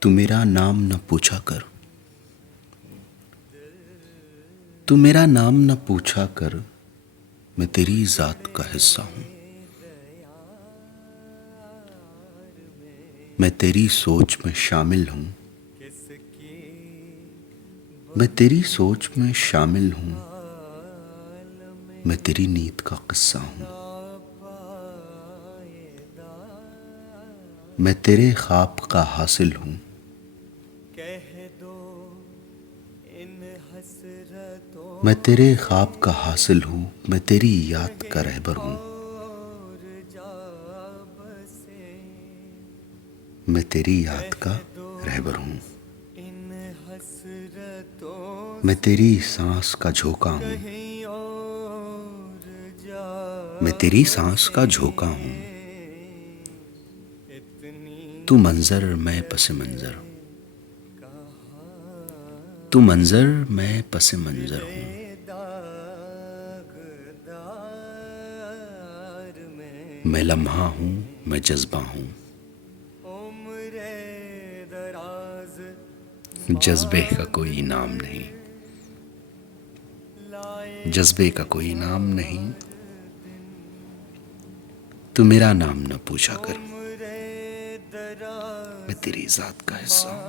تو میرا نام نہ پوچھا کر، تو میرا نام نہ پوچھا کر، میں تیری ذات کا حصہ ہوں۔ میں تیری سوچ میں شامل ہوں، میں تیری سوچ میں شامل ہوں، میں تیری نیند کا قصہ ہوں۔ میں تیرے خواب کا حاصل ہوں، میں تیرے خواب کا حاصل ہوں، میں تیری یاد کا رہبر ہوں۔ میں تیری یاد کا رہبر ہوں۔ میں تیری سانس کا جھونکا ہوں، میں تیری سانس کا جھونکا ہوں۔ تو منظر میں پس منظر، تو منظر میں پس منظر ہوں۔ میں لمحہ ہوں، میں جذبہ ہوں۔ جذبے کا کوئی نام نہیں، جذبے کا کوئی نام نہیں۔ تو میرا نام نہ پوچھا کر، میں تیری ذات کا حصہ ہوں۔